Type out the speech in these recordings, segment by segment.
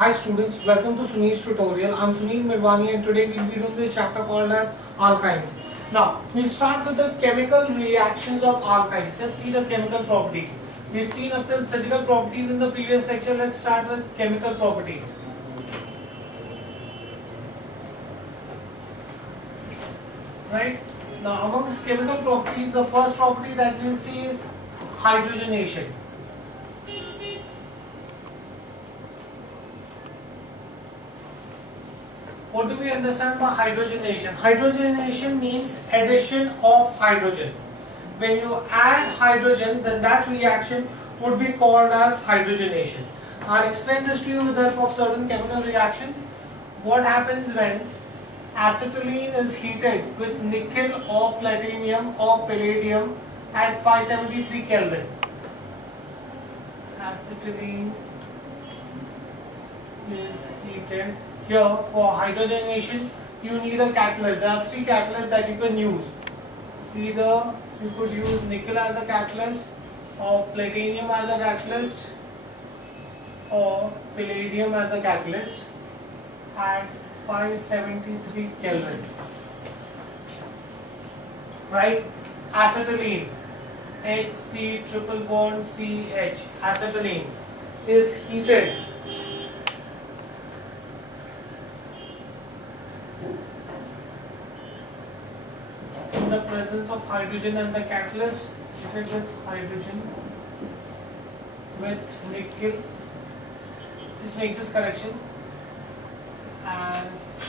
Hi students, welcome to Sunil's tutorial. I'm Sunil Mirwani and today we'll be doing this chapter called as alkynes. Now, we'll start with the chemical reactions of alkynes. Let's see the chemical properties. We've seen up till physical properties in the previous lecture. Let's start with chemical properties. Right? Now, amongst chemical properties, the first property that we'll see is hydrogenation. What do we understand by hydrogenation? Hydrogenation means addition of hydrogen. When you add hydrogen, then that reaction would be called as hydrogenation. I'll explain this to you with the help of certain chemical reactions. What happens when acetylene is heated with nickel or platinum or palladium at 573 Kelvin? Acetylene is heated. Here for hydrogenation you need a catalyst. There are three catalysts that you can use. Either you could use nickel as a catalyst, or platinum as a catalyst, or palladium as a catalyst at 573 Kelvin. Right? Acetylene, HC triple bond CH, acetylene is heated in the presence of hydrogen and the catalyst, heated with hydrogen with nickel. Just make this correction as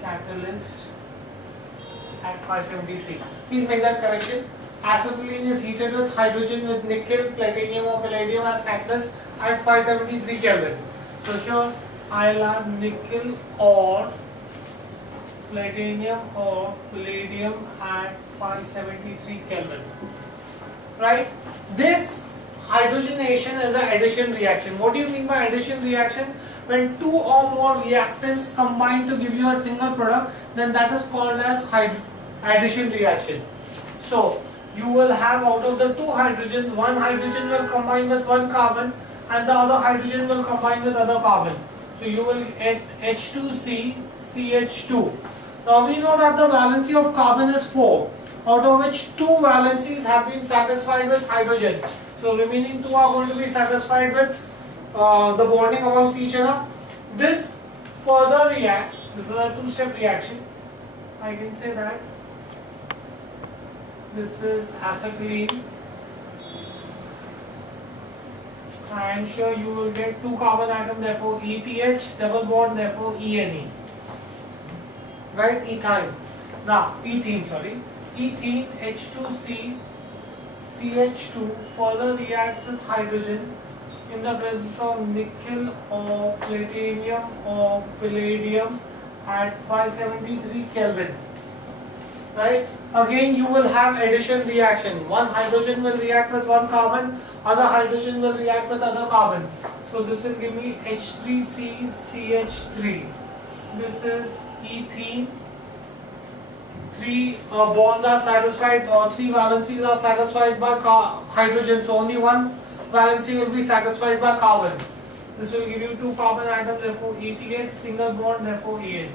catalyst at 573. Please make that correction. Acetylene is heated with hydrogen with nickel, platinum or palladium as catalyst at 573 Kelvin. So here I'll have nickel or platinum or palladium at 573 Kelvin. Right? This hydrogenation is an addition reaction. What do you mean by addition reaction? When two or more reactants combine to give you a single product, then that is called as addition reaction. So you will have, out of the two hydrogens, one hydrogen will combine with one carbon and the other hydrogen will combine with other carbon. So you will get H2C CH2. Now we know that the valency of carbon is 4, out of which 2 valencies have been satisfied with hydrogen. So remaining 2 are going to be satisfied with the bonding amongst each other. This further reacts, this is a two-step reaction. I can say that this is acetylene, and here you will get 2 carbon atom, therefore ETH, double bond, therefore ENE. Right, ethene. Now, ethene, ethene H2C CH2 further reacts with hydrogen in the presence of nickel or platinum or palladium at 573 Kelvin. Right? Again, you will have addition reaction. One hydrogen will react with one carbon, other hydrogen will react with other carbon. So this will give me H3C CH3. This is ethene. 3 bonds are satisfied, or 3 valencies are satisfied by hydrogen, so only one valency will be satisfied by carbon. This will give you 2 carbon atoms, therefore ETH, single bond, therefore EN.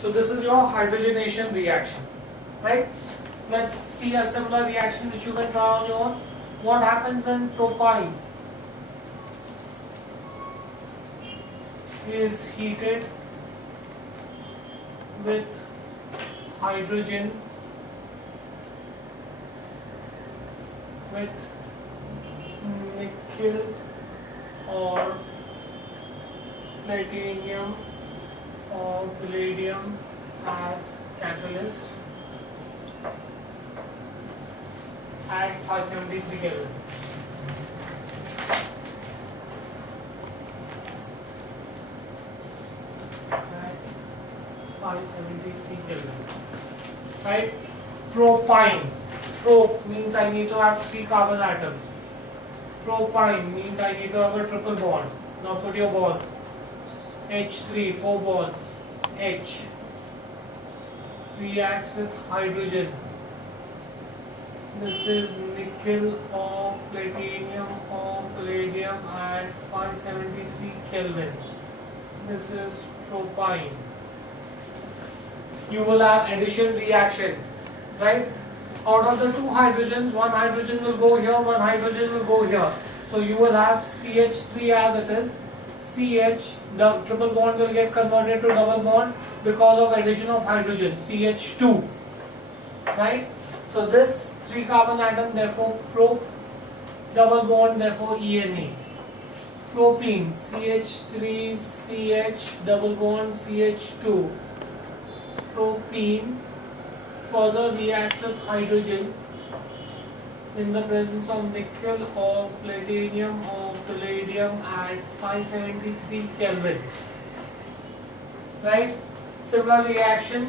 So this is your hydrogenation reaction. Right? Let's see a similar reaction which you can try on your own. What happens when propyne is heated with hydrogen with nickel or platinum or palladium as catalyst at 573 Kelvin. At 573 Kelvin. Right? Propyne. Prop means I need to have 3 carbon atoms. Propyne means I need to have a triple bond. Now put your bonds. H3, 4 bonds. H reacts with hydrogen. This is nickel or platinum or palladium at 573 Kelvin. This is propyne. You will have addition reaction, right? Out of the two hydrogens, one hydrogen will go here, one hydrogen will go here. So you will have CH3 as it is. CH, the triple bond will get converted to double bond because of addition of hydrogen, CH2, right? So this 3 carbon atom, therefore prop, double bond, therefore ENA. Propene, CH3, CH, double bond, CH2. Propene further reacts with hydrogen in the presence of nickel or platinum or palladium at 573 Kelvin. Right? Similar reaction.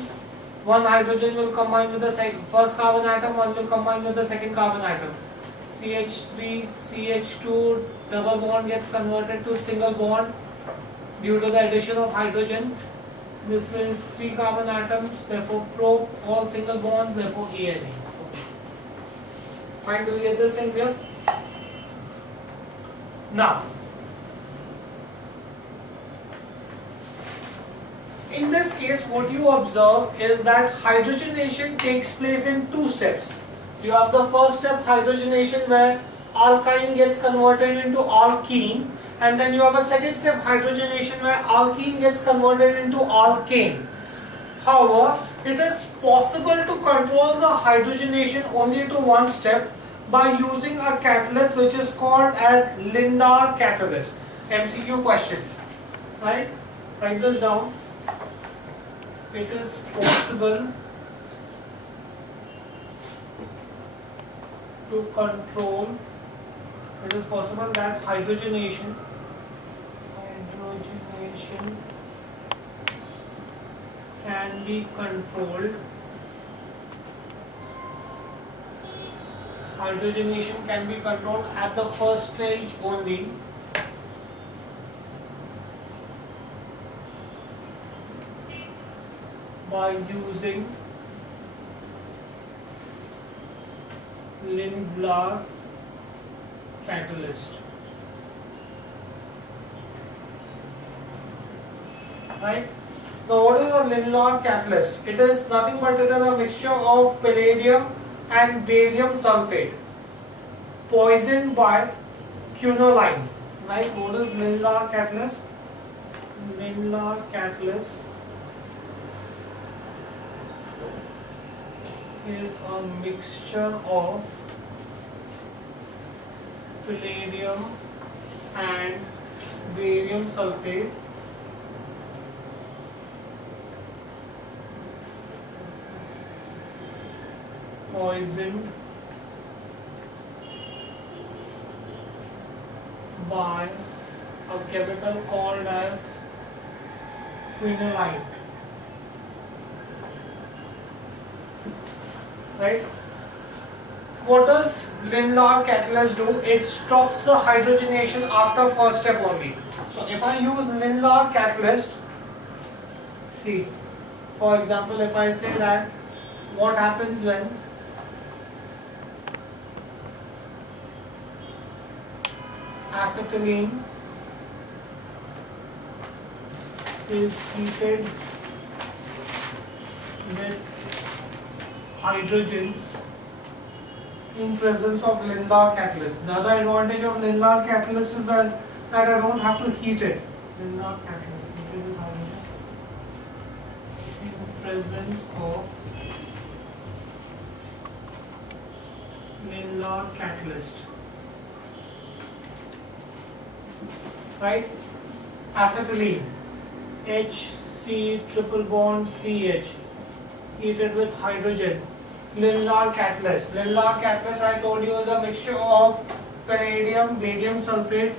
One hydrogen will combine with the first carbon atom, one will combine with the second carbon atom. CH3, CH2, double bond gets converted to single bond due to the addition of hydrogen. This is 3 carbon atoms, therefore prop, all single bonds, therefore ENA. Okay. Fine, do we get this in here? Now, in this case, what you observe is that hydrogenation takes place in 2 steps. You have the first step, hydrogenation, where alkyne gets converted into alkene, and then you have a second step, hydrogenation, where alkene gets converted into alkane. However, it is possible to control the hydrogenation only to one step by using a catalyst which is called as Lindlar catalyst. MCQ question, right? Write this down. It is possible to control, it is possible that hydrogenation can be controlled. Hydrogenation can be controlled at the first stage only by using Lindlar catalyst. Right? Now, what is a Lindlar catalyst? It is nothing but it is a mixture of palladium and barium sulfate poisoned by quinoline. Right? What is Lindlar catalyst? Lindlar catalyst is a mixture of palladium and barium sulfate poisoned by a chemical called as quinoline. Right? What does Lindlar catalyst do? It stops the hydrogenation after first step only. So if I use Lindlar catalyst, see, for example, if I say that what happens when acetylene is heated with hydrogen in presence of Lindlar catalyst. The other advantage of Lindlar catalyst is that I don't have to heat it. Lindlar catalyst heated with hydrogen in presence of Lindlar catalyst. Right? Acetylene, HC triple bond CH, heated with hydrogen. Lindlar catalyst. Lindlar catalyst, I told you, is a mixture of palladium, barium sulfate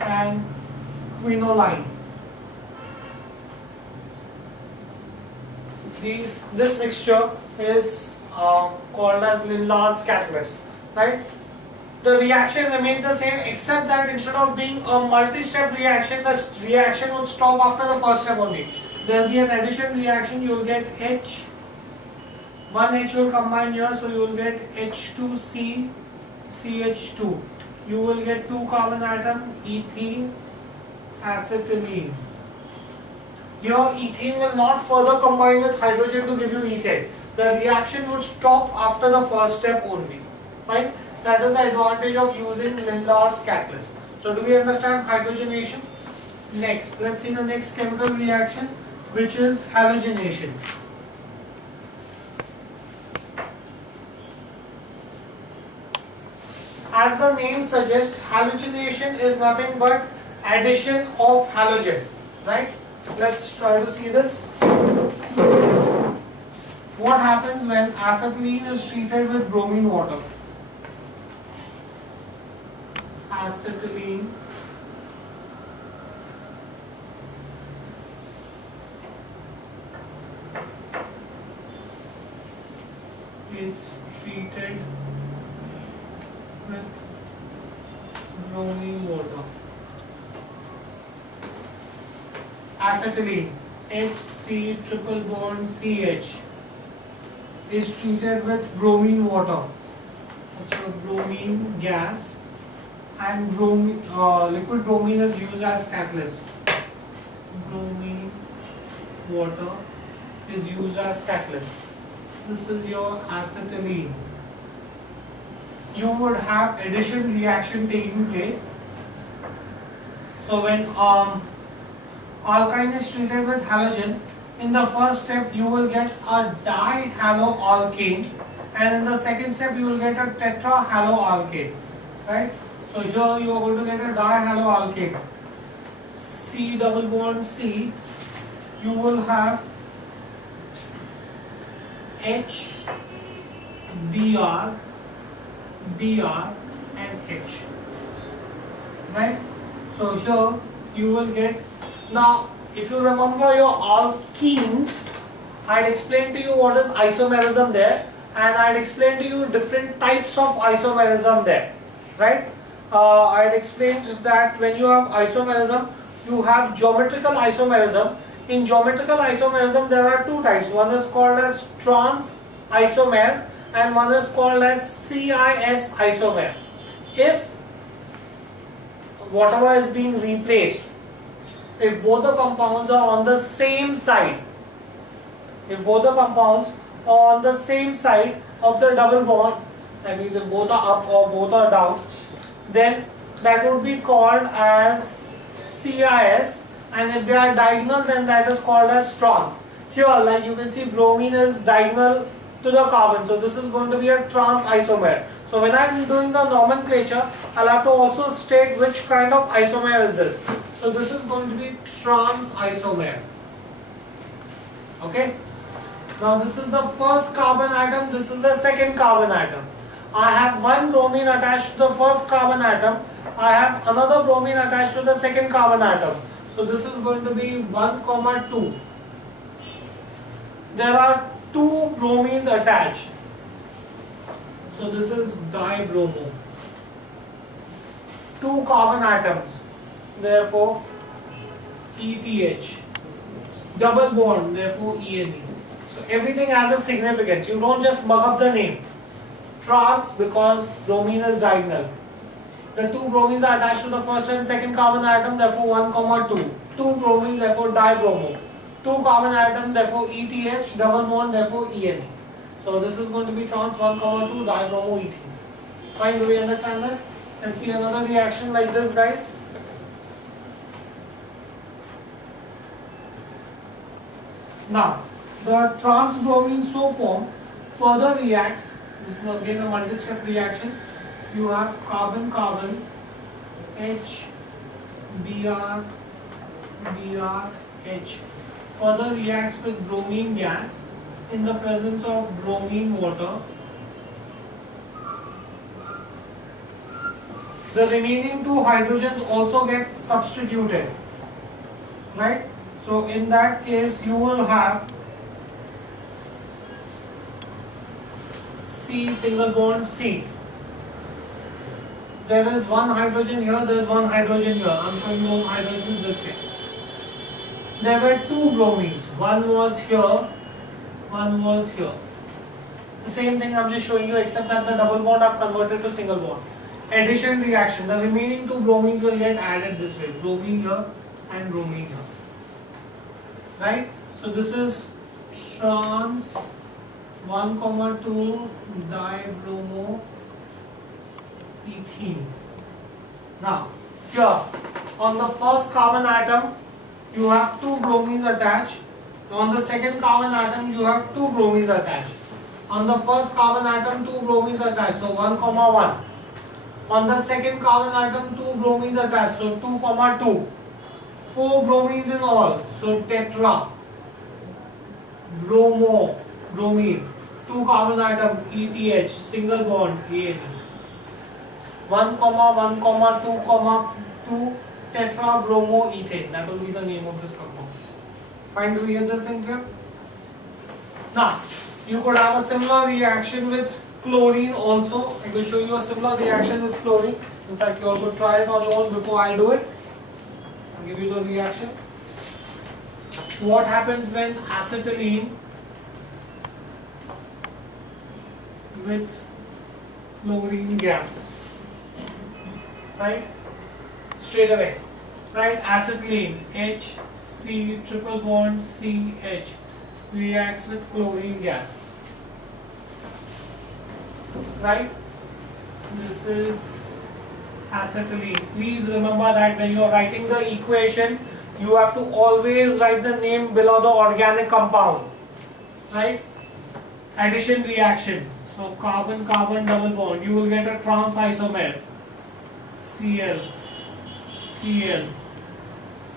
and quinoline. This mixture is called as Lindlar's catalyst. Right? The reaction remains the same, except that instead of being a multi-step reaction, the reaction would stop after the first step only. There will be an addition reaction. You will get H. One H will combine here, so you will get H2C CH2. you will get 2 carbon atom, ethene, acetylene. Here ethene will not further combine with hydrogen to give you ethane. The reaction would stop after the first step only. Fine? That is the advantage of using Lindlar's catalyst. So do we understand hydrogenation? Next, let's see the next chemical reaction, which is halogenation. As the name suggests, halogenation is nothing but addition of halogen, right? Let's try to see this. What happens when acetylene is treated with bromine water? Acetylene is treated with bromine water. Acetylene, HC triple bond CH, is treated with bromine water. So bromine gas and bromine, liquid bromine is used as catalyst. Bromine water is used as catalyst. This is your acetylene. You would have addition reaction taking place. So when alkyne is treated with halogen, in the first step you will get a dihaloalkane, and in the second step you will get a tetrahaloalkane, right? So here you are going to get a dihaloalkane. C double bond C, you will have H, Br, Br and H, right? So here you will get, now if you remember your alkenes, I had explained to you what is isomerism there, and I had explained to you different types of isomerism there, right? I had explained that when you have isomerism, you have geometrical isomerism. In geometrical isomerism there are two types. One is called as trans isomer and one is called as CIS isomer. If whatever is being replaced, if both the compounds are on the same side, if both the compounds are on the same side of the double bond, that means if both are up or both are down, then that would be called as CIS, and if they are diagonal, then that is called as trans. Here, like you can see, bromine is diagonal to the carbon, so this is going to be a trans isomer. So when I am doing the nomenclature, I'll have to also state which kind of isomer is this. So this is going to be trans isomer. Okay. Now this is the first carbon atom, this is the second carbon atom. I have one bromine attached to the first carbon atom. I have another bromine attached to the second carbon atom. So this is going to be 1, 2. There are two bromines attached. So this is dibromo. Two carbon atoms. Therefore ETH. Double bond. Therefore ENE. So everything has a significance. You don't just mug up the name. Trans because bromine is diagonal. The two bromines are attached to the first and second carbon atom, therefore 1, 2. Two bromines, therefore dibromo. Two carbon atom, therefore ETH, double bond, therefore ENE. So this is going to be trans 1, 2 dibromo ethene. Fine, do we understand this? Let's see another reaction like this, guys. Now, the trans bromine so formed further reacts. This is again a multi-step reaction. You have carbon-carbon, H, Br, Br, H. Further reacts with bromine gas in the presence of bromine water. The remaining two hydrogens also get substituted, right? So in that case, you will have C single bond C. There is one hydrogen here, there is one hydrogen here. I am showing those hydrogens this way. There were two bromines. One was here, one was here. The same thing I am just showing you, except that the double bond I have converted to single bond. addition reaction. The remaining two bromines will get added this way, bromine here and bromine here. Right? So this is trans 1,2 dibromoethene. Now, here on the first carbon atom you have two bromines attached. On the second carbon atom you have two bromines attached. On the first carbon atom two bromines attached, so 1,1. On the second carbon atom two bromines attached, so 2,2. 4 bromines in all, so tetra bromine. 2 carbon atom ETH, single bond ANE. 1, 1, 2, tetrabromoethane. That will be the name of this compound. Fine, do we get this thing here? Now, you could have a similar reaction with chlorine also. I will show you a similar reaction with chlorine. In fact, you all could try it on your own before I do it. I'll give you the reaction. What happens when acetylene with chlorine gas? Right? Straight away. Right? Acetylene HC triple bond CH reacts with chlorine gas. Right? This is acetylene. Please remember that when you are writing the equation, you have to always write the name below the organic compound. Right? Addition reaction. So carbon-carbon double bond. You will get a trans isomer. Cl, Cl,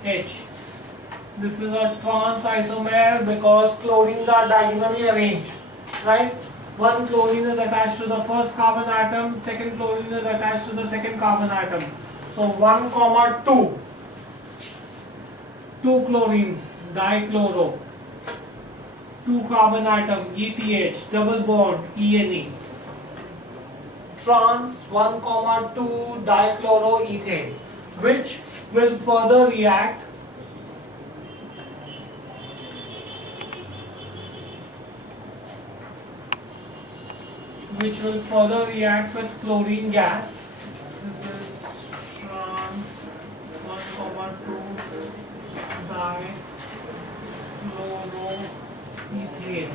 H. This is a trans isomer because chlorines are diagonally arranged. Right? One chlorine is attached to the first carbon atom, second chlorine is attached to the second carbon atom. So 1, 2. 2 chlorines, dichloro. 2 carbon atom, ETH, double bond, ENE. Trans 1, 2 dichloroethane, which will further react with chlorine gas. This is trans 1, 2 dichloroethane,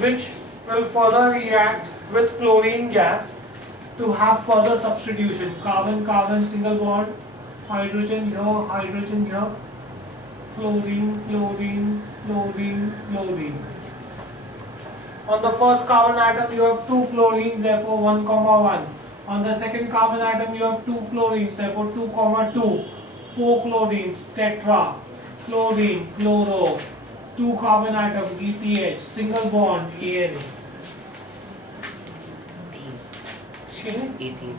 which will further react with chlorine gas to have further substitution. Carbon-carbon single bond, hydrogen here, chlorine, chlorine, chlorine, chlorine. On the first carbon atom you have 2 chlorines, therefore 1, 1. On the second carbon atom you have 2 chlorines, therefore 2, 2. 4 chlorines, tetra, chlorine, chloro, 2 carbon atom, ETH, single bond, ANE. Excuse me? Ethene.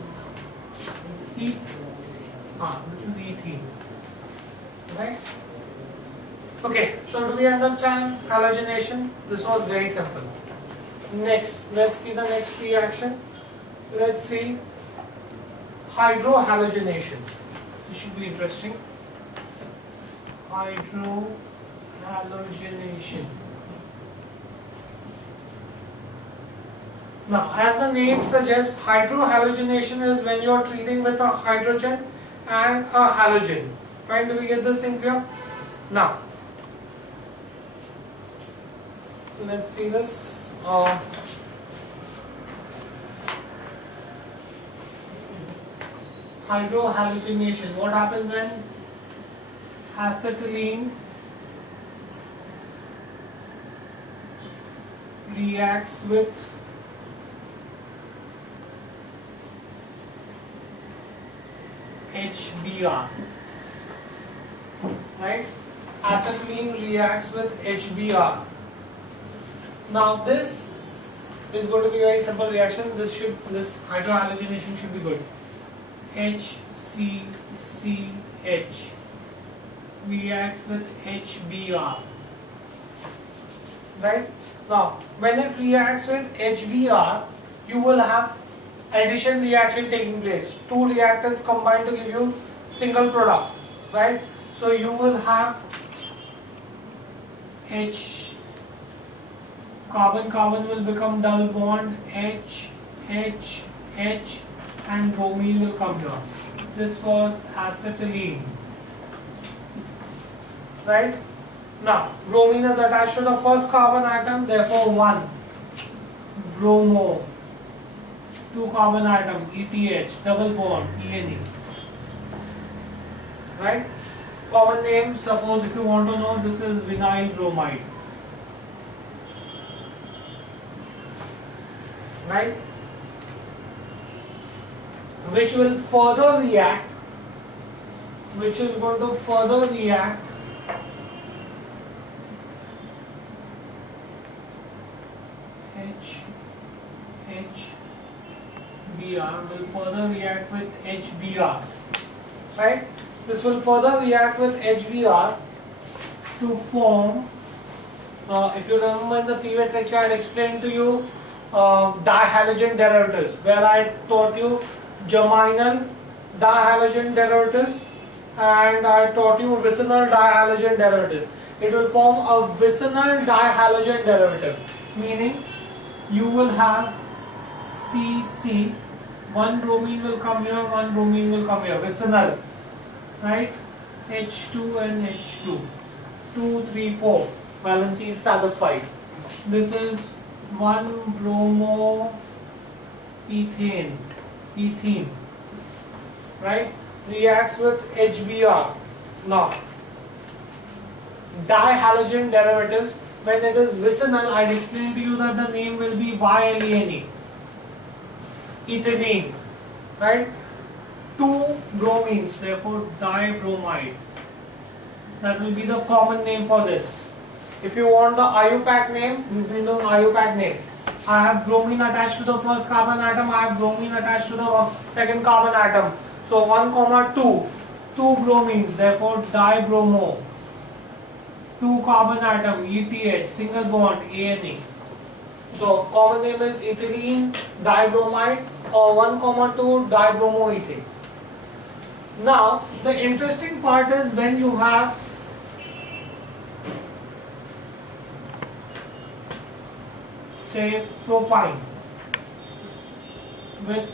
This is ethene. Right? Okay, so do we understand halogenation? This was very simple. Next, let's see the next reaction. Let's see hydrohalogenation. This should be interesting. Hydrohalogenation. Now, as the name suggests, hydrohalogenation is when you are treating with a hydrogen and a halogen. Fine, do we get this in here? Now, let's see this. Hydrohalogenation. What happens when acetylene reacts with HBr? Right? Acetylene reacts with HBr. Now this is going to be a very simple reaction. This hydrohalogenation should be good. HCCH reacts with HBr. Right? Now, when it reacts with HBr, you will have addition reaction taking place. 2 reactants combine to give you single product. Right? So you will have carbon-carbon will become double bond, H, H and bromine will come here. This was acetylene. Right? Now, bromine is attached to the first carbon atom, therefore 1. Bromo. 2 carbon atom, ETH, double bond, ENE. Right? Common name, suppose if you want to know, this is vinyl bromide. Right? Which will further react, which is going to further react HBr will further react with HBr. Right? This will further react with HBr to form, if you remember in the previous lecture I had explained to you dihalogen derivatives, where I taught you germinal dihalogen derivatives and I taught you vicinal dihalogen derivatives. It will form a vicinal dihalogen derivative, meaning you will have CC, one bromine will come here, one bromine will come here, vicinal, right? H2 and H2, 2, 3, 4, valency is satisfied. This is 1 bromo ethene, right? Reacts with HBr. Now, dihalogen derivatives, when it is vicinal, I explained to you that the name will be YLENE, ethylene, right? 2 bromines, therefore dibromide. That will be the common name for this. If you want the IUPAC name, you will know IUPAC name. I have bromine attached to the first carbon atom, I have bromine attached to the second carbon atom. So 1, 2 bromines, therefore dibromo. 2 carbon atom, ETH, single bond, ANE. So common name is ethylene dibromide or 1, 2 dibromoethane. Now the interesting part is when you have say propyne with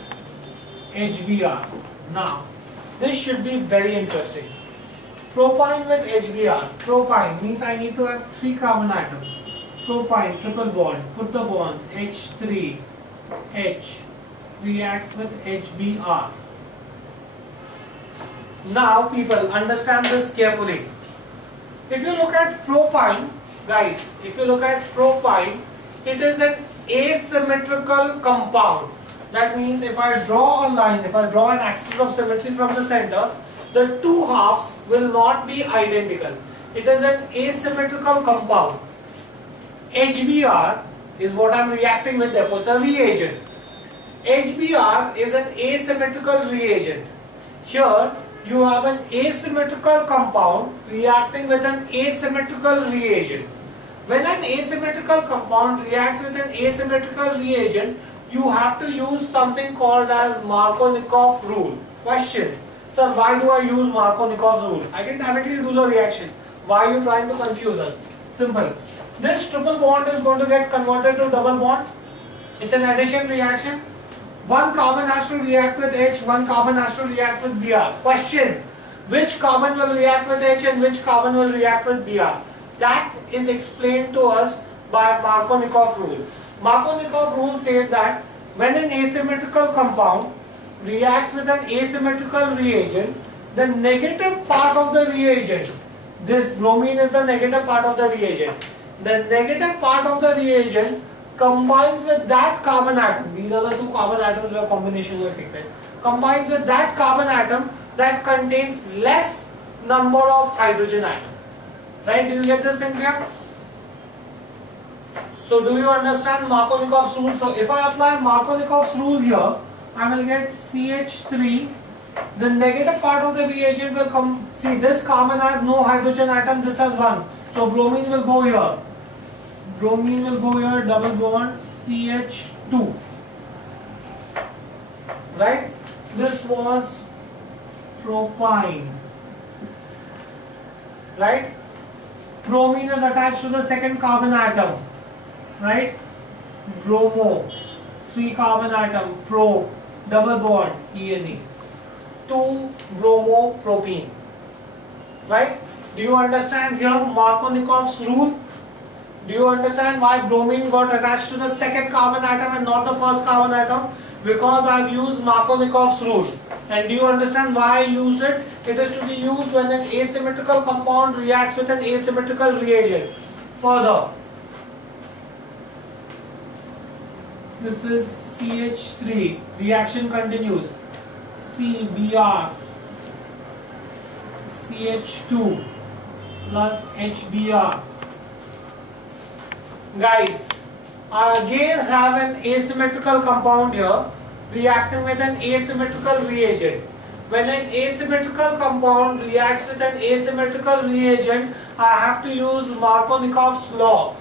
HBr. Now this should be very interesting. Propyne with HBr. Propyne means I need to have 3 carbon atoms. Propyne, triple bond, put the bonds, H3, H reacts with HBr. Now people understand this carefully. If you look at propyne, guys, if you look at propyne, it is an asymmetrical compound. That means if I draw a line, if I draw an axis of symmetry from the center, the two halves will not be identical. It is an asymmetrical compound. HBr is what I am reacting with, therefore it's a reagent. HBr is an asymmetrical reagent. Here you have an asymmetrical compound reacting with an asymmetrical reagent. When an asymmetrical compound reacts with an asymmetrical reagent, you have to use something called as Markovnikov rule. Question: sir, why do I use Markovnikov's rule? I can directly do the reaction. Why are you trying to confuse us? Simple. This triple bond is going to get converted to double bond. It's an addition reaction. One carbon has to react with H, one carbon has to react with Br. Question: which carbon will react with H and which carbon will react with Br? That is explained to us by Markovnikov rule. Markovnikov rule says that when an asymmetrical compound reacts with an asymmetrical reagent, the negative part of the reagent, this bromine is the negative part of the reagent, the negative part of the reagent combines with that carbon atom, these are the 2 carbon atoms where combination will take place, combines with that carbon atom that contains less number of hydrogen atoms. Right? Do you get this in clear? So do you understand Markovnikov's rule? So if I apply Markovnikov's rule here, I will get CH3. The negative part of the reagent will come. See, this carbon has no hydrogen atom, this has 1. So bromine will go here. Bromine will go here, double bond, CH2. Right? This was propyne. Right? Bromine is attached to the second carbon atom. Right? Bromo, 3 carbon atom, pro, double bond ENE, 2 bromopropene. Right? Do you understand here Markovnikov's rule? Do you understand why bromine got attached to the second carbon atom and not the first carbon atom? Because I have used Markovnikov's rule. And do you understand why I used it? It is to be used when an asymmetrical compound reacts with an asymmetrical reagent. Further, this is CH3, reaction continues, CBr, CH2 plus HBr. Guys, I again have an asymmetrical compound here reacting with an asymmetrical reagent. When an asymmetrical compound reacts with an asymmetrical reagent, I have to use Markovnikov's law.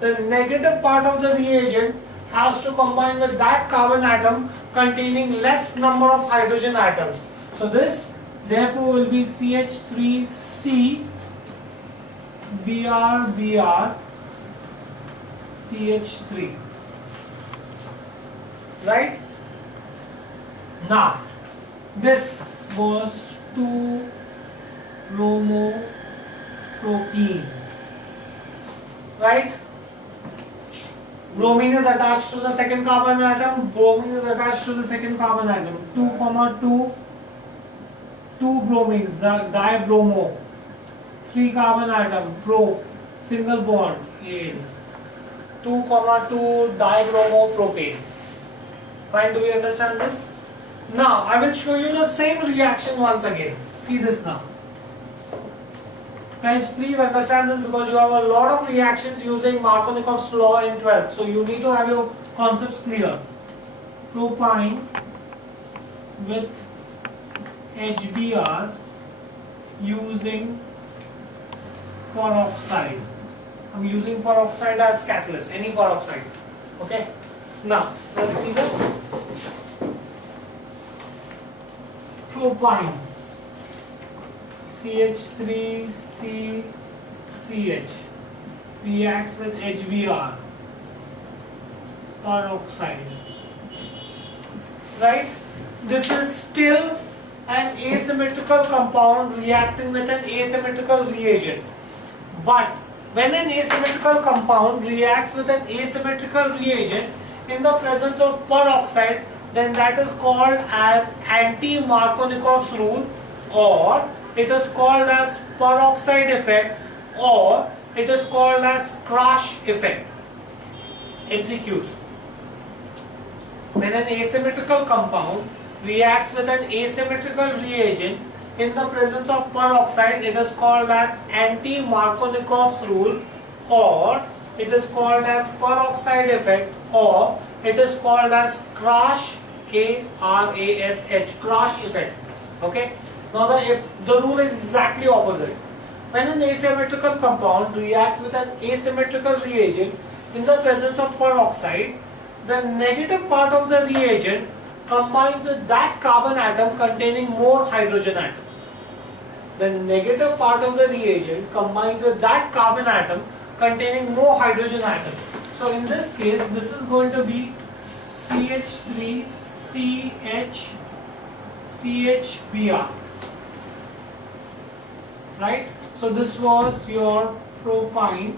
The negative part of the reagent has to combine with that carbon atom containing less number of hydrogen atoms. So this therefore will be CH3C BrBr CH3. Right? Now, this was 2 bromopropene. Right? Bromine is attached to the second carbon atom. Bromine is attached to the second carbon atom. 2, 2 bromines, the dibromo. 3 carbon atom, pro, single bond, A. 2, 2 dibromopropane. Fine, do we understand this? Now, I will show you the same reaction once again. See this now. Guys, please understand this because you have a lot of reactions using Markovnikov's law in 12th. So, you need to have your concepts clear. Propyne with HBr using peroxide. I'm using peroxide as catalyst, any peroxide. Okay. Now, let's see this. Propyne CH3CCH reacts with HBr peroxide. Right? This is still an asymmetrical compound reacting with an asymmetrical reagent. But when an asymmetrical compound reacts with an asymmetrical reagent in the presence of peroxide, then that is called as anti-Markovnikov's rule, or it is called as peroxide effect, or it is called as crash effect. MCQs. When an asymmetrical compound reacts with an asymmetrical reagent in the presence of peroxide, it is called as anti-Markovnikov's rule, or it is called as peroxide effect, or it is called as crash, K-R-A-S-H, crash effect. Okay. Now the rule is exactly opposite. When an asymmetrical compound reacts with an asymmetrical reagent in the presence of peroxide, the negative part of the reagent combines with that carbon atom containing more hydrogen atoms. The negative part of the reagent combines with that carbon atom containing more hydrogen atoms. So in this case, this is going to be CH3CHCHBr. Right? So this was your propyne.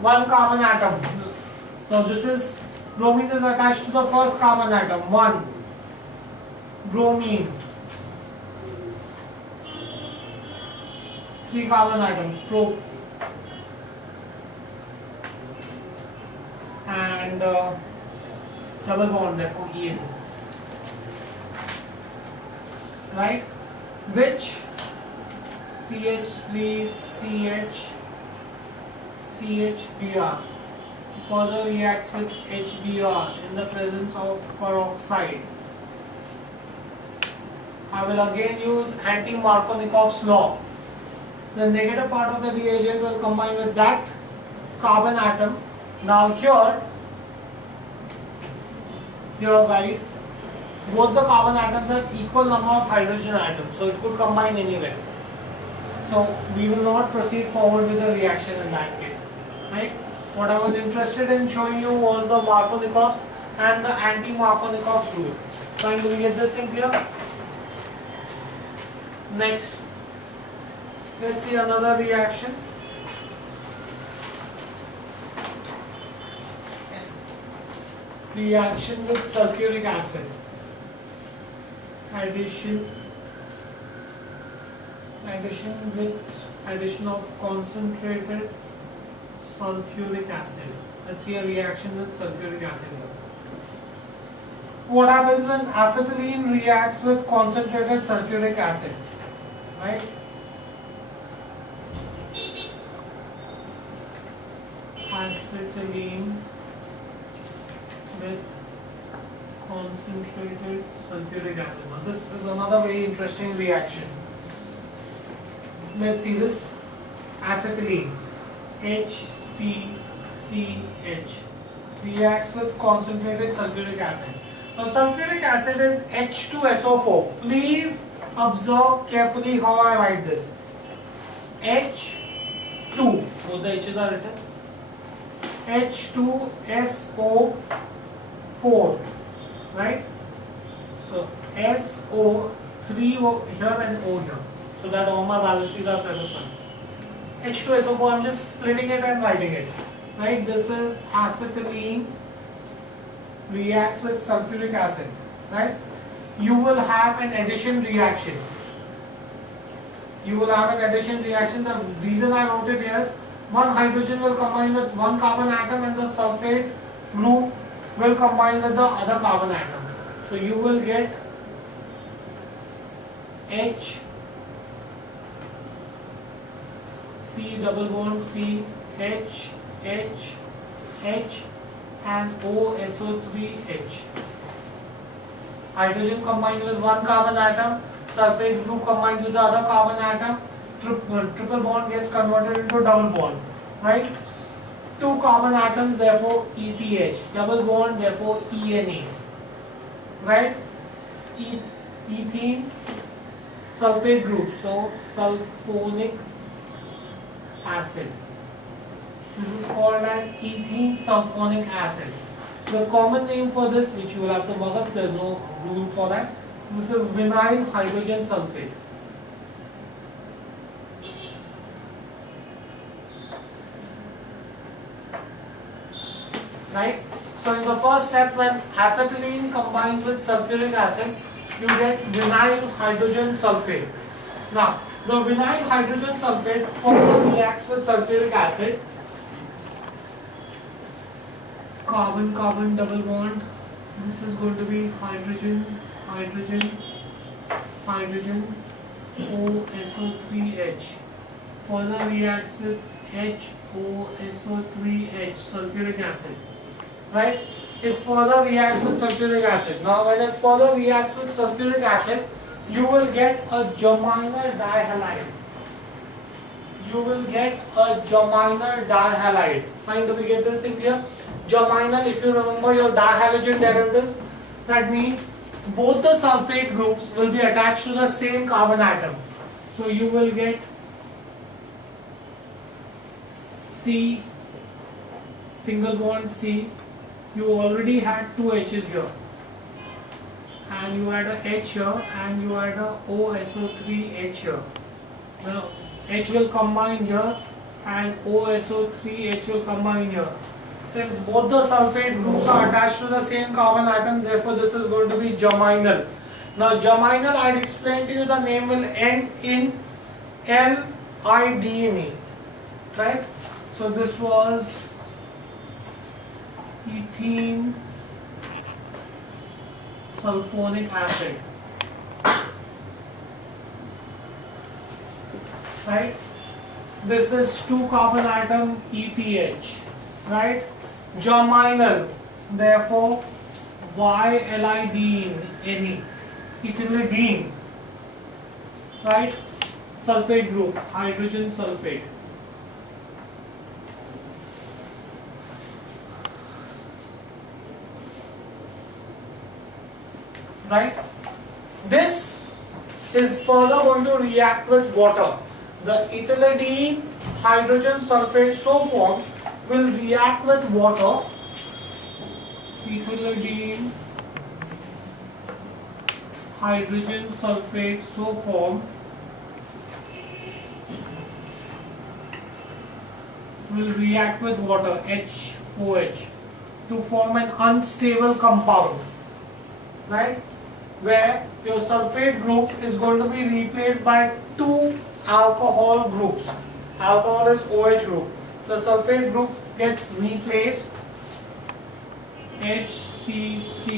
1 carbon atom. Now this is, bromine is attached to the first carbon atom. 1 bromine. 3 carbon atom, prop, and double bond, therefore EN. Right? Which CH3CHCHBr further reacts with HBr in the presence of peroxide. I will again use anti-Markovnikov's law. The negative part of the reagent will combine with that carbon atom. Now here guys, both the carbon atoms have equal number of hydrogen atoms, so it could combine anywhere. So we will not proceed forward with the reaction in that case. Right? What I was interested in showing you was the Markovnikov's and the anti-Markovnikov's rule. Fine, do we get this thing clear? Next, let's see another reaction. Reaction with sulfuric acid. Addition of concentrated sulfuric acid. Let's see a reaction with sulfuric acid here. What happens when acetylene reacts with concentrated sulfuric acid? Right? Acetylene with concentrated sulfuric acid. Now this is another very interesting reaction. Let's see this. Acetylene HCCH reacts with concentrated sulfuric acid. Now sulfuric acid is H2SO4. Please observe carefully how I write this. H2, both the H's are written. H2SO4, right? So SO3 here and O here, so that all my valencies are satisfied. H2SO4, I'm just splitting it and writing it, right? This is acetylene reacts with sulfuric acid, right? You will have an addition reaction. The reason I wrote it here is one hydrogen will combine with one carbon atom and the sulfate group will combine with the other carbon atom. So you will get H C double bond C H H H and OSO3H. Hydrogen combines with one carbon atom, sulfate group combines with the other carbon atom, triple bond gets converted into double bond, right? Two carbon atoms, therefore ETH, double bond, therefore ENA, right? Ethene, sulfate group, so sulfonic acid. This is called an ethene sulfonic acid. The common name for this, which you will have to mug up, there is no rule for that. This is vinyl hydrogen sulfate. Right? So in the first step, when acetylene combines with sulfuric acid, you get vinyl hydrogen sulfate. Now, the vinyl hydrogen sulfate further reacts with sulfuric acid. Carbon, carbon, double bond. This is going to be hydrogen, hydrogen, hydrogen, OSO3H. Further reacts with HOSO3H, sulfuric acid. Right? It further reacts with sulfuric acid. Now, when it further reacts with sulfuric acid, you will get a germinal dihalide. Fine, do we get this in here? Germinal, if you remember your dihalogen derivatives, that means both the sulfate groups will be attached to the same carbon atom. So you will get C, single bond C. You already had two H's here, and you had a H here, and you had a OSO3H here. Now H will combine here, and OSO3H will combine here. Since both the sulfate groups are attached to the same carbon atom, therefore this is going to be germinal. Now germinal, I had explained to you, the name will end in LIDNE, right? So this was ethene sulfonic acid, right? This is two carbon atom ETH, right? Germinal, therefore YLIDNE, ethylidene, right? Sulfate group, hydrogen sulfate. Right? This is further going to react with water. The ethylidene hydrogen sulfate so formed will react with water. ethylidene hydrogen sulfate so formed will react with water HOH to form an unstable compound, right, where your sulfate group is going to be replaced by two alcohol groups. Alcohol is OH group. The sulfate group gets replaced HCCH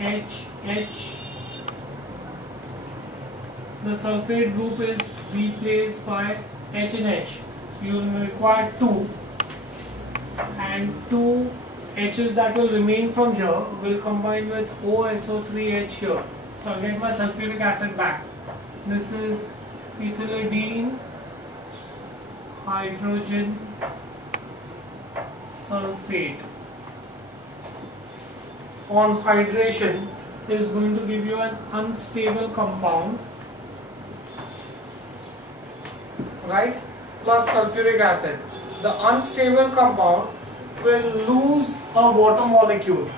HH. The sulfate group is replaced by H and H. So you will require two, and two H's that will remain from here will combine with OSO3H here. So I'll get my sulfuric acid back. This is ethylidene hydrogen sulfate. On hydration is going to give you an unstable compound, right, plus sulfuric acid. The unstable compound will lose a water molecule.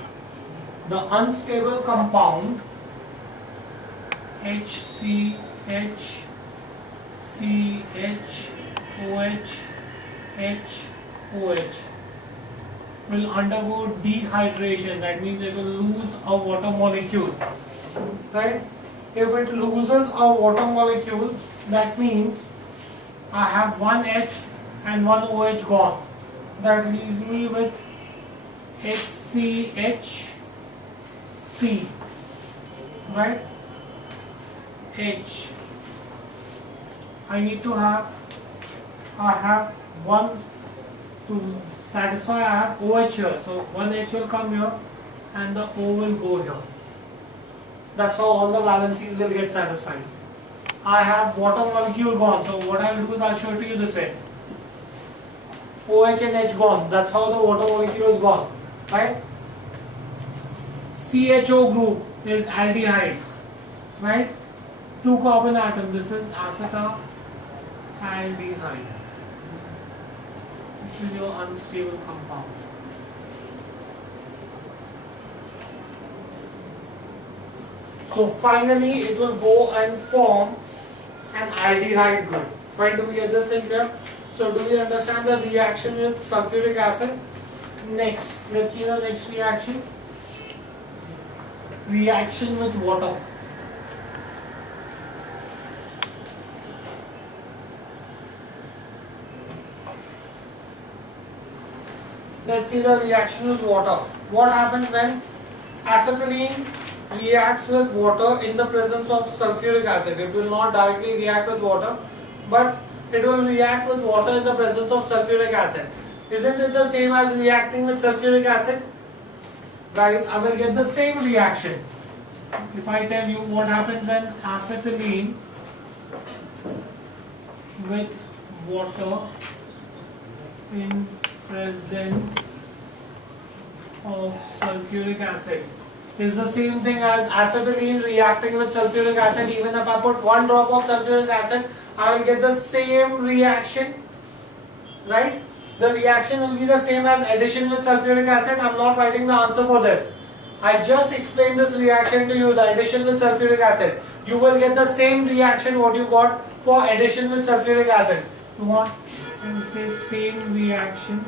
The unstable compound HCH CHOH HOH will undergo dehydration. That means it will lose a water molecule, right? If it loses a water molecule, that means I have one H and one OH gone. That leaves me with HCHC, right? H. I have one to satisfy. I have OH here, so one H will come here and the O will go here. That's how all the valencies will get satisfied. I have water molecule gone, so what I will do is I will show it to you this way. OH and H gone, that's how the water molecule is gone, right? CHO group is aldehyde, right? 2 carbon atom, this is acetaldehyde. This is your unstable compound. So finally it will go and form an aldehyde group. Why do we get this in here? So do we understand the reaction with sulfuric acid? Next, let's see the next reaction. Reaction with water. Let's see the reaction with water. What happens when acetylene reacts with water in the presence of sulfuric acid? It will not directly react with water, but it will react with water in the presence of sulfuric acid. Isn't it the same as reacting with sulfuric acid? Guys, I will get the same reaction. If I tell you what happens when acetylene with water in presence of sulfuric acid is the same thing as acetylene reacting with sulfuric acid. Even if I put 1 drop of sulfuric acid, I will get the same reaction, right? The reaction will be the same as addition with sulfuric acid. I am not writing the answer for this. I just explained this reaction to you, the addition with sulfuric acid. You will get the same reaction what you got for addition with sulfuric acid. You want to say same reaction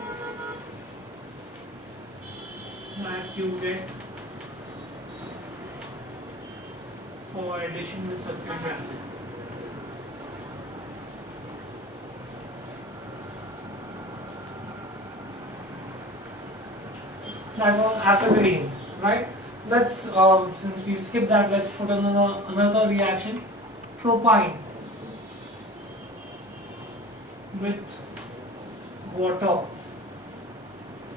that you get for addition with sulfuric acid. That was acetylene, right? Let's since we skipped that, let's put another reaction. Propyne with water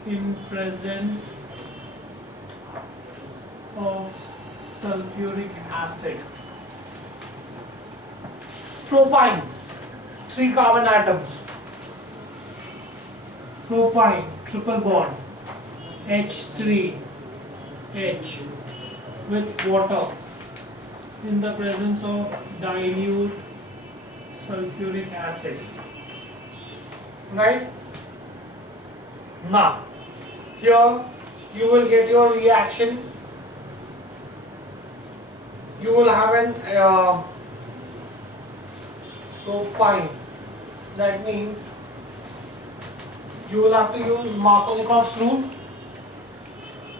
in presence of sulfuric acid. Propyne, 3 carbon atoms. Propyne, triple bond, H3H with water in the presence of dilute sulfuric acid. Right? Now, here you will get your reaction. You will have an propine. That means you will have to use Markovnikov's rule.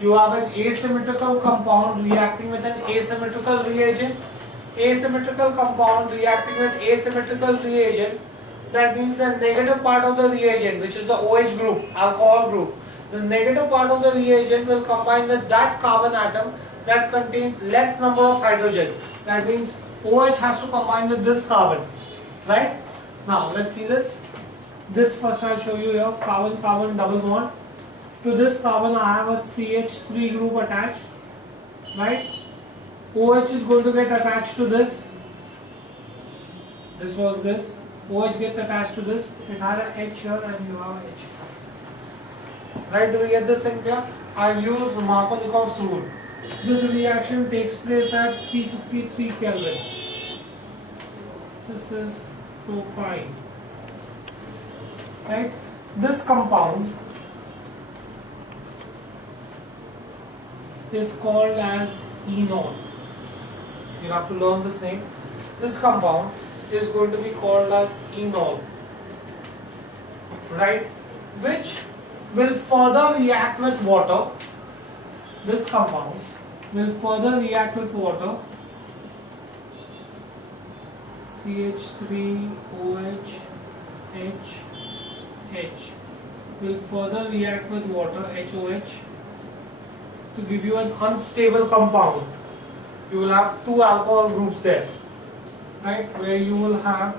You have an asymmetrical compound reacting with an asymmetrical reagent. Asymmetrical compound reacting with asymmetrical reagent. That means the negative part of the reagent, which is the OH group, alcohol group, the negative part of the reagent will combine with that carbon atom that contains less number of hydrogen. That means OH has to combine with this carbon, right? Now let's see this. This first I'll show you here, carbon-carbon double bond. To this carbon I have a CH3 group attached, right? OH is going to get attached to this. This was this. OH gets attached to this. It had a H here and you have a H. Right? Do we get this in clear? I've used Markovnikov's rule. This reaction takes place at 353 Kelvin. This is propine. Right? This compound is called as enol. You have to learn this name. This compound is going to be called as enol, right? Which will further react with water. This compound will further react with water. CH3OH H H will further react with water, HOH, to give you an unstable compound. You will have two alcohol groups there, right, where you will have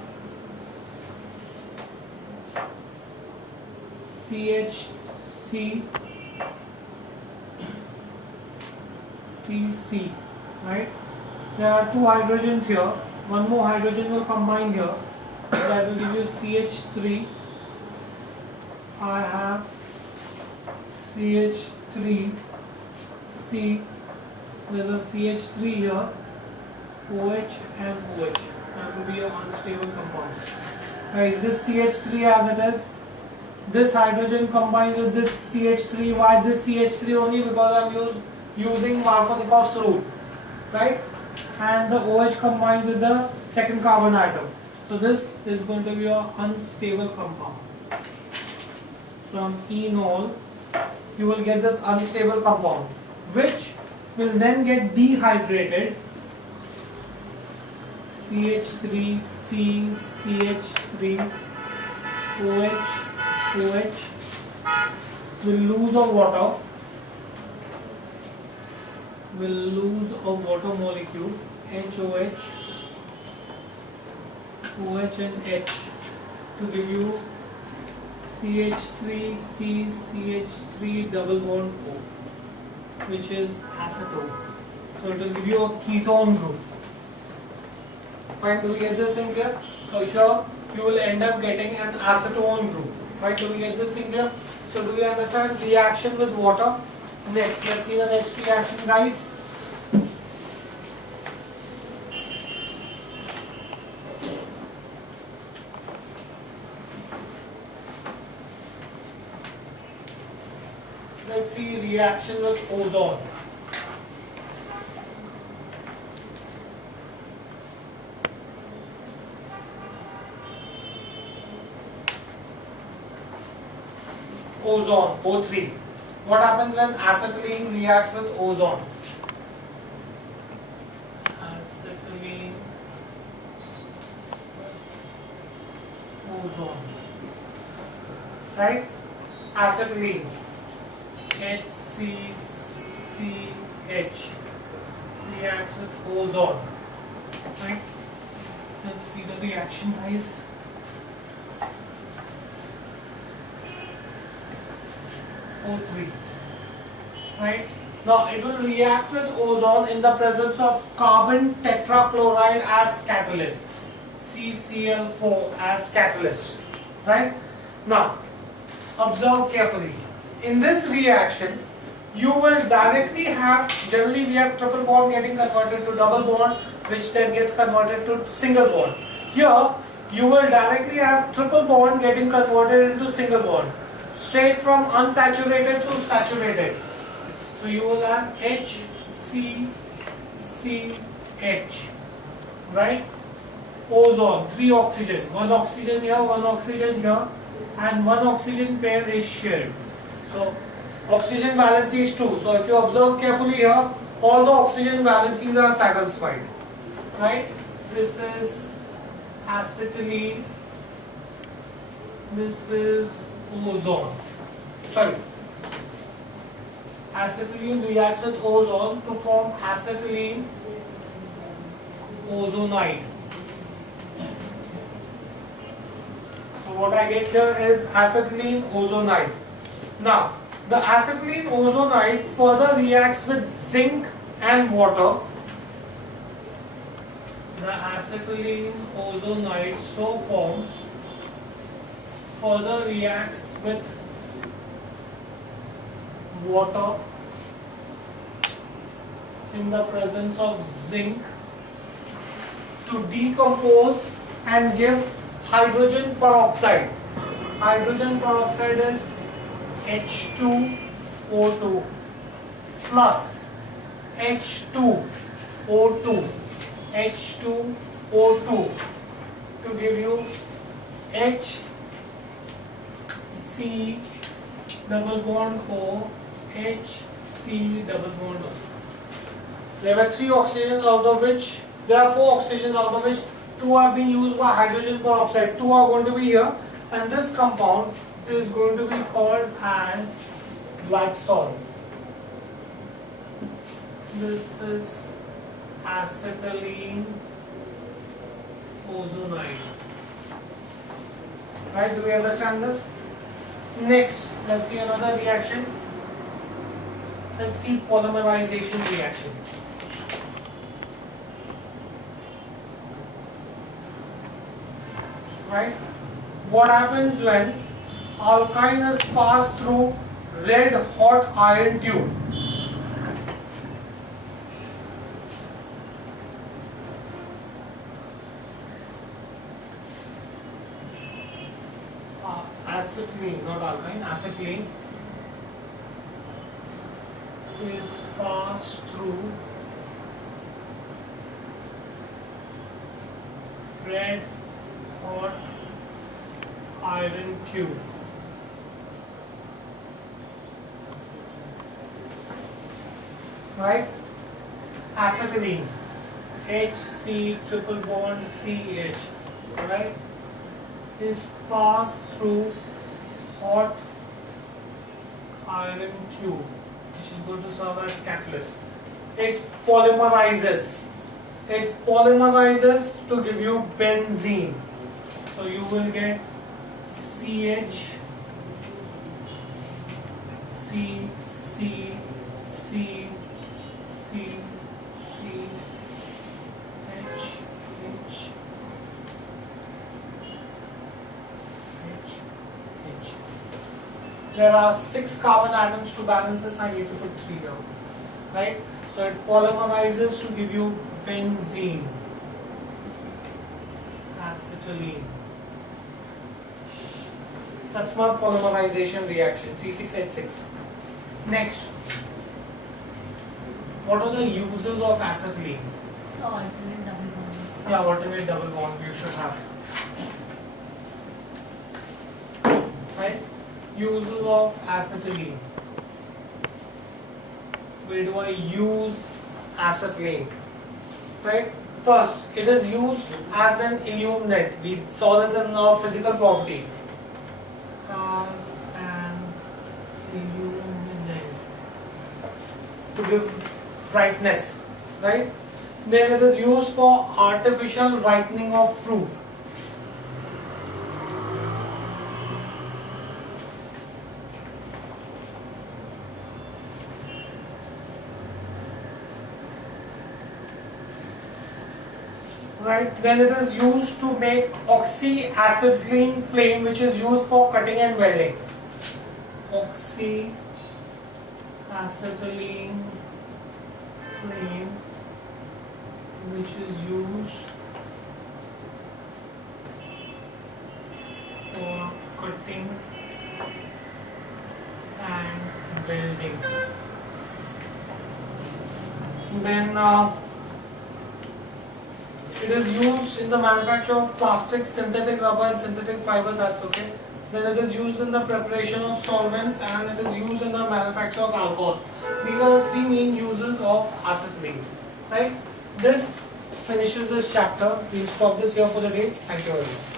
CHC CC, right? There are two hydrogens here. One more hydrogen will combine here. That will give you CH3. I have CH3 C. There's a CH3 here. OH and OH. That will be an unstable compound. Guys, this CH3 as it is. This hydrogen combines with this CH3. Why this CH3 only? Because I'm using Markovnikov's rule, right? And the OH combines with the second carbon atom. So this is going to be an unstable compound. From enol, you will get this unstable compound, which will then get dehydrated. CH3C, CH3, OH, OH will lose a water. Will lose a water molecule, HOH, OH and H, to give you CH3C, CH3 double bond O, which is acetone. So it will give you a ketone group. Fine, do we get this in clear? So here you will end up getting an acetone group. Fine, do we get this in clear? So do you understand reaction with water? Next, let's see the next reaction, guys. Let's see reaction with ozone. Ozone, O3. What happens when acetylene reacts with ozone? Acetylene, ozone. Right? Acetylene, HCCH reacts with ozone. Right? Let's see the reaction, guys. O3. Right? Now it will react with ozone in the presence of carbon tetrachloride as catalyst, CCl4 as catalyst. Right? Now observe carefully. In this reaction, you will directly have, generally we have triple bond getting converted to double bond, which then gets converted to single bond. Here you will directly have triple bond getting converted into single bond, straight from unsaturated to saturated. So you will have HCCH, right? Ozone, 3 oxygen, 1 oxygen here, 1 oxygen here, and 1 oxygen pair is shared. So oxygen valency is 2. So if you observe carefully here, all the oxygen valencies are satisfied, right? This is acetylene, this is ozone. Sorry, acetylene reacts with ozone to form acetylene ozonide. So what I get here is acetylene ozonide. Now, the acetylene ozonide further reacts with zinc and water. The acetylene ozonide so formed further reacts with water in the presence of zinc to decompose and give hydrogen peroxide. Hydrogen peroxide is H2O2 plus H2O2 H2O2 to give you HC double bond O HC double bond O. There were 3 oxygens out of which there are 4 oxygens out of which 2 are being used by hydrogen peroxide. 2 are going to be here, and this compound is going to be called as glycol. This is acetylene ozonide. Right? Do we understand this? Next, let's see another reaction. Let's see polymerization reaction. Right? What happens when alkynes pass through red hot iron tube? Acetylene, not alkyne, acetylene is passed through red hot iron tube. Right? Acetylene, HC triple bond CH, right, is passed through hot iron tube, which is going to serve as catalyst. It polymerizes. It polymerizes to give you benzene. So you will get CH, C, C, C, C, C, H, H, H, H. There are 6 carbon atoms to balance this. I need to put 3 here. Right? So it polymerizes to give you benzene, acetylene. That's my polymerization reaction, C6H6. Next, what are the uses of acetylene? So alternate double bond. Yeah, alternate double bond you should have. Right? Uses of acetylene. Where do I use acetylene? Right? First, it is used as an illuminant. We saw this in our physical property. As an illuminant to give brightness, right? Then it is used for artificial ripening of fruit. Right? Then it is used to make oxyacetylene flame, which is used for cutting and welding. Oxyacetylene flame, which is used for cutting and welding. Then it is used in the manufacture of plastics, synthetic rubber and synthetic fiber, that's okay. Then it is used in the preparation of solvents and it is used in the manufacture of alcohol. These are the three main uses of acetylene. Right? This finishes this chapter. We'll stop this here for the day. Thank you very much.